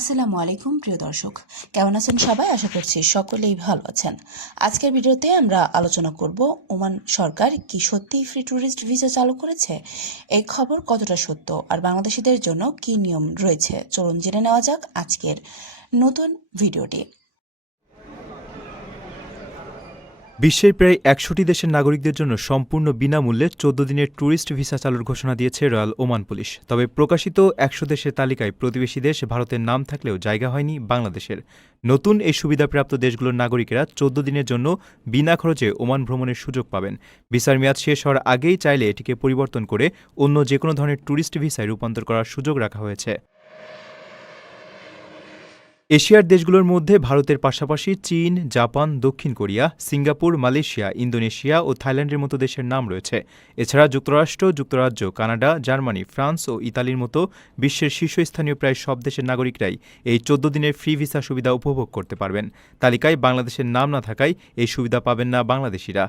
আসসালামু আলাইকুম প্রিয় দর্শক, কেমন আছেন সবাই? আশা করছি সকলেই ভালো আছেন। আজকের ভিডিওতে আমরা আলোচনা করব ওমান সরকার কি সত্যিই ফ্রি ট্যুরিস্ট ভিসা চালু করেছে, এই খবর কতটা সত্য আর বাংলাদেশিদের জন্য কি নিয়ম রয়েছে। চলুন জেনে নেওয়া যাক আজকের নতুন ভিডিওটি। বিশ্বের প্রায় ১০০টি দেশের নাগরিকদের জন্য সম্পূর্ণ বিনামূল্যে ১৪ দিনের ট্যুরিস্ট ভিসা চালুর ঘোষণা দিয়েছে রয়্যাল ওমান পুলিশ। তবে প্রকাশিত ১০০ দেশের তালিকায় প্রতিবেশী দেশ ভারতের নাম থাকলেও জায়গা হয়নি বাংলাদেশের। নতুন এই সুবিধাপ্রাপ্ত দেশগুলোর নাগরিকেরা ১৪ দিনের জন্য বিনা খরচে ওমান ভ্রমণের সুযোগ পাবেন। ভিসার মেয়াদ শেষ হওয়ার আগেই চাইলে এটিকে পরিবর্তন করে অন্য যে কোনো ধরনের ট্যুরিস্ট ভিসায় রূপান্তর করার সুযোগ রাখা হয়েছে। এশিয়ার দেশগুলোর মধ্যে ভারতের পাশাপাশি চীন, জাপান, দক্ষিণ কোরিয়া, সিঙ্গাপুর, মালয়েশিয়া, ইন্দোনেশিয়া ও থাইল্যান্ডের মতো দেশের নাম রয়েছে। এছাড়া যুক্তরাষ্ট্র, যুক্তরাজ্য, কানাডা, জার্মানি, ফ্রান্স ও ইতালির মতো বিশ্বের শীর্ষস্থানীয় প্রায় সব দেশের নাগরিকরাই এই ১৪ দিনের ফ্রি ভিসা সুবিধা উপভোগ করতে পারবেন। তালিকায় বাংলাদেশের নাম না থাকায় এই সুবিধা পাবেন না বাংলাদেশিরা।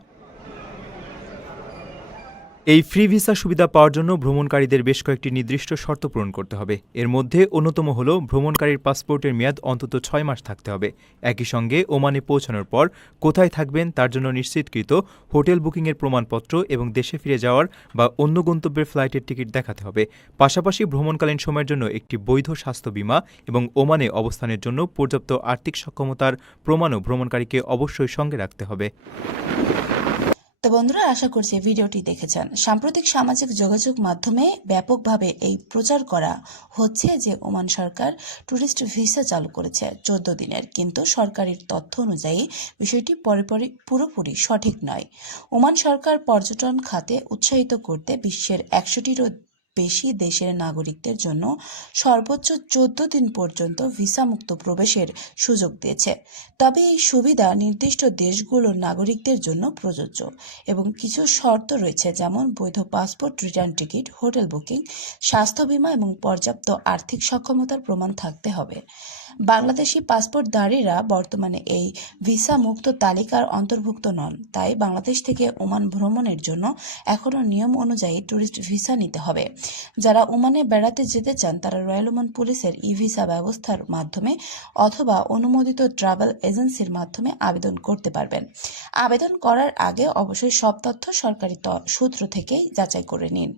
এই ফ্রি ভিসা সুবিধা পাওয়ার জন্য ভ্রমণকারীদের বেশ কয়েকটি নির্দিষ্ট শর্ত পূরণ করতে হবে। এর মধ্যে অন্যতম হল ভ্রমণকারীর পাসপোর্টের মেয়াদ অন্তত ৬ মাস থাকতে হবে। একই সঙ্গে ওমানে পৌঁছানোর পর কোথায় থাকবেন তার জন্য নিশ্চিতকৃত হোটেল বুকিংয়ের প্রমাণপত্র এবং দেশে ফিরে যাওয়ার বা অন্য গন্তব্যের ফ্লাইটের টিকিট দেখাতে হবে। পাশাপাশি ভ্রমণকালীন সময়ের জন্য একটি বৈধ স্বাস্থ্য বীমা এবং ওমানে অবস্থানের জন্য পর্যাপ্ত আর্থিক সক্ষমতার প্রমাণও ভ্রমণকারীকে অবশ্যই সঙ্গে রাখতে হবে। তো বন্ধুরা, আশা করছি ভিডিওটি দেখেছেন। সাম্প্রতিক সামাজিক যোগাযোগ মাধ্যমে ব্যাপকভাবে এই প্রচার করা হচ্ছে যে ওমান সরকার ট্যুরিস্ট ভিসা চালু করেছে ১৪ দিনের, কিন্তু সরকারি তথ্য অনুযায়ী বিষয়টি পুরোপুরি সঠিক নয়। ওমান সরকার পর্যটন খাতে উৎসাহিত করতে বিশ্বের ১০০টিরও বেশি দেশের নাগরিকদের জন্য সর্বোচ্চ ১৪ দিন পর্যন্ত ভিসামুক্ত প্রবেশের সুযোগ দিয়েছে। তবে এই সুবিধা নির্দিষ্ট দেশগুলোর নাগরিকদের জন্য প্রযোজ্য এবং কিছু শর্ত রয়েছে, যেমন বৈধ passport, return ticket, hotel booking, স্বাস্থ্য বীমা এবং পর্যাপ্ত আর্থিক সক্ষমতার প্রমাণ থাকতে হবে। বাংলাদেশি পাসপোর্টধারীরা বর্তমানে এই ভিসা মুক্ত তালিকার অন্তর্ভুক্ত নন, তাই বাংলাদেশ থেকে ওমান ভ্রমণের জন্য এখনও নিয়ম অনুযায়ী ট্যুরিস্ট ভিসা নিতে হবে। যারা ওমানে বেড়াতে যেতে চান তারা রয়্যাল ওমান পুলিশের ই ভিসা ব্যবস্থার মাধ্যমে অথবা অনুমোদিত ট্রাভেল এজেন্সির মাধ্যমে আবেদন করতে পারবেন। আবেদন করার আগে অবশ্যই সব তথ্য সরকারি সূত্র থেকেই যাচাই করে নিন।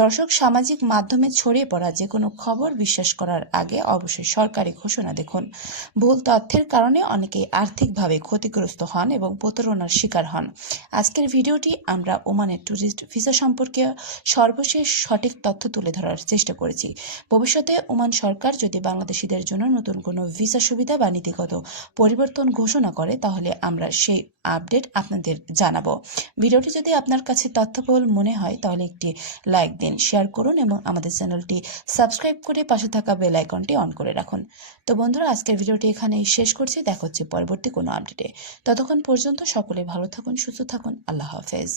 দর্শক, সামাজিক মাধ্যমে ছড়িয়ে পড়া যে কোনো খবর বিশ্বাস করার আগে অবশ্যই সরকারি ঘোষণা দেখুন। ভুল তথ্যের কারণে অনেকেই আর্থিকভাবে ক্ষতিগ্রস্ত হন এবং প্রতারণার শিকার হন। আজকের ভিডিওটি আমরা ওমানের ট্যুরিস্ট ভিসা সম্পর্কে সর্বশেষ সঠিক তথ্য তুলে ধরার চেষ্টা করেছি। ভবিষ্যতে ওমান সরকার যদি বাংলাদেশিদের জন্য নতুন কোনো ভিসা সুবিধা বা নীতিগত পরিবর্তন ঘোষণা করে তাহলে আমরা সেই আপডেট আপনাদের জানাবো। ভিডিওটি যদি আপনার কাছে তথ্যবহুল মনে হয় তাহলে একটি লাইক দিন, শেয়ার করুন এবং আমাদের চ্যানেলটি সাবস্ক্রাইব করে পাশে থাকা বেল আইকনটি অন করে রাখুন। তো বন্ধুরা, আজকের ভিডিওটি এখানেই শেষ করছি। দেখা হচ্ছে পরবর্তী কোনো আপডেটে। ততক্ষণ পর্যন্ত সকলে ভালো থাকুন, সুস্থ থাকুন। আল্লাহ হাফেজ।